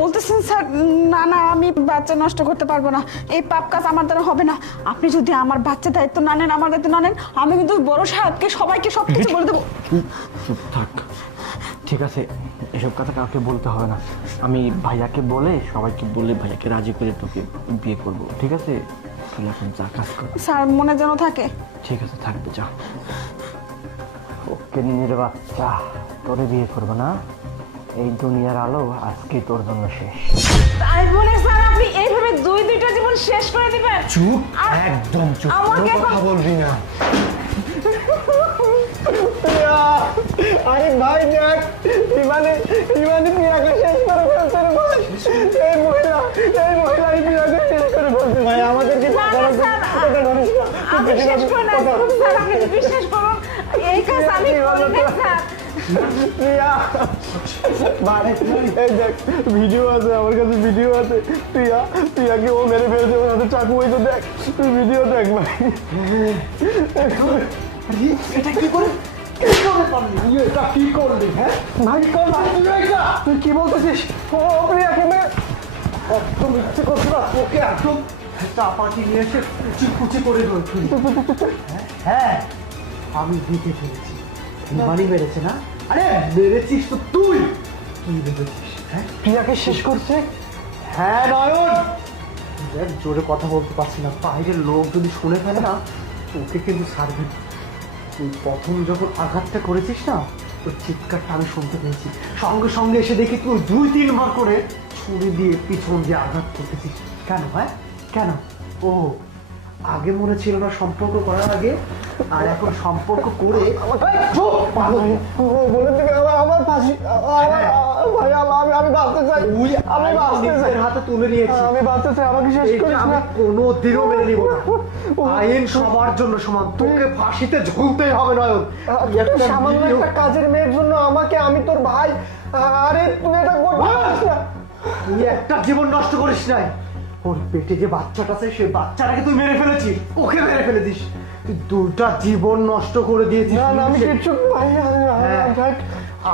বলতেছেন স্যার? না না, আমি বাচ্চা নষ্ট করতে পারবো না, এই পাপ কাজ আমার দ্বারা হবে না। আপনি যদি আমার বাচ্চা দায়িত্ব না নেন, আমার দায়িত্ব না নেন, আমি কিন্তু বড় সাহেবকে সবাইকে সব কিছু বলে দেবো। চুপ থাক, ঠিক আছে, এসব কথা কাউকে বলতে হবে না। আমি ভাইয়াকে বলে সবাইকে বলে ভাইয়াকে রাজি করে তোকে বিয়ে করব, ঠিক আছে? তুই এখন যা কাজ কর। স্যার মনে যেন থাকে। ঠিক আছে, থাকবে, যা। ওকে নিয়ে বাচ্চা, তোরে বিয়ে করবো না, এই দুনিয়ার আলো আজকে তোর জন্য শেষ। তাই বলে স্যার আপনি এইভাবে দুইটা জীবন শেষ করে দিবেন? চুপ, একদম চুপ, কোনো কথা বলবি না। আরে ভাই দেখ, ইমানে প্রিয়াকে শেষ করে ফেলছে রে ভাই। এই মহিলা প্রিয়াকে শেষ করে ফেলছে ভাই, আমাদেরকে বিশ্বাস করুন, এই কাজ আমি করব না স্যার। প্রিয়া ভাই, এই দেখ ভিডিও আছে, আমার কাছে ভিডিও আছে। প্রিয়াকে ও মেরে ফেলছে, ওর হাতে চাকু, ওই তো দেখ, তুই ভিডিও দেখ ভাই। এটা কি করে এটা কি করলি? হ্যাঁ ভাই, তুই কি বলতেছিস? ও প্রিয়াকে একদম ইচ্ছে করছে না, ওকে একদম চাপাটি নিয়ে এসে কুচি করে ধরছি। হ্যাঁ, আমি দিতে ফেলেছি, বাড়ি মেরেছে না? আরে মেরেছিস তো তুই, কি ভেবেছিস? হ্যাঁ, প্রিয়াকে শেষ করছে। হ্যাঁ নয়ন, দেখ জোরে কথা বলতে পারছি না, বাইরের লোক যদি শুনে ফেলে না, ওকে কিন্তু ছাড়বে না। তুই প্রথম যখন আঘাতটা করেছিস না, তোর চিৎকারটা আমি শুনতে পেয়েছি, সঙ্গে সঙ্গে এসে দেখি তুই 2-3 বার করে ছুরি দিয়ে পিছন দিয়ে আঘাত করতেছিস। কেন? হ্যাঁ কেন? ও আগে মনে ছিল না সম্পর্ক করার আগে, আর এখন সম্পর্ক করে বলে দিবি আমার ফাঁসি। ভাই আমি বাঁচতে চাই, আমি বাঁচতে চাই, হাতে তুলে নিয়েছি, আমি বাঁচতে চাই, আমাকে শেষ করিস আমি না। কোনোদিনও মেনে নিব না। আইন সবার জন্য সমান, তোকে ফাঁসিতে ঝুলতেই হবে নয়ন। সামান্য একটা কাজের মেয়ের জন্য আমাকে, আমি তোর ভাই, আরে তুই এটা করতে পারিস না। তুই একটা জীবন নষ্ট করিস নাই, ওর পেটে যে বাচ্চাটা আছে সেই বাচ্চাটাকে তুই মেরে ফেলেছিস, ওকে মেরে ফেলেছিস, তুই 2টা জীবন নষ্ট করে দিয়েছিস। না না, আমি কিচ্ছু ভাই,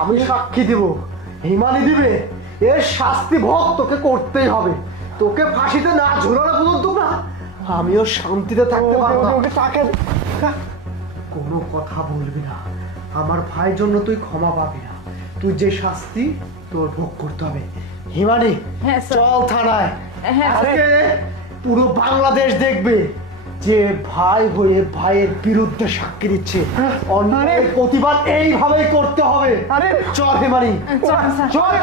আমি সাক্ষী দিব, হিমানি দিবে, এর শাস্তি ভোগ তোকে করতেই হবে। তোকে ফাঁসিতে না ঝুলানো পর্যন্ত না আমিও শান্তিতে থাকতে পারবো না। কোনো কথা বলবি না, আমার ভাইয়ের জন্য তুই ক্ষমা পাবি না, তুই যে শাস্তি তোর ভোগ করতে হবে। হিমানি, হ্যাঁ, স্যার। চল থানায়। হ্যাঁ, আজকে পুরো বাংলাদেশ দেখবে যে ভাই হয়ে ভাইয়ের বিরুদ্ধে সাক্ষী দিচ্ছে। অন্যায়ের প্রতিবাদ এইভাবেই করতে হবে। আরে চল হিমানি, চল, স্যার। চল।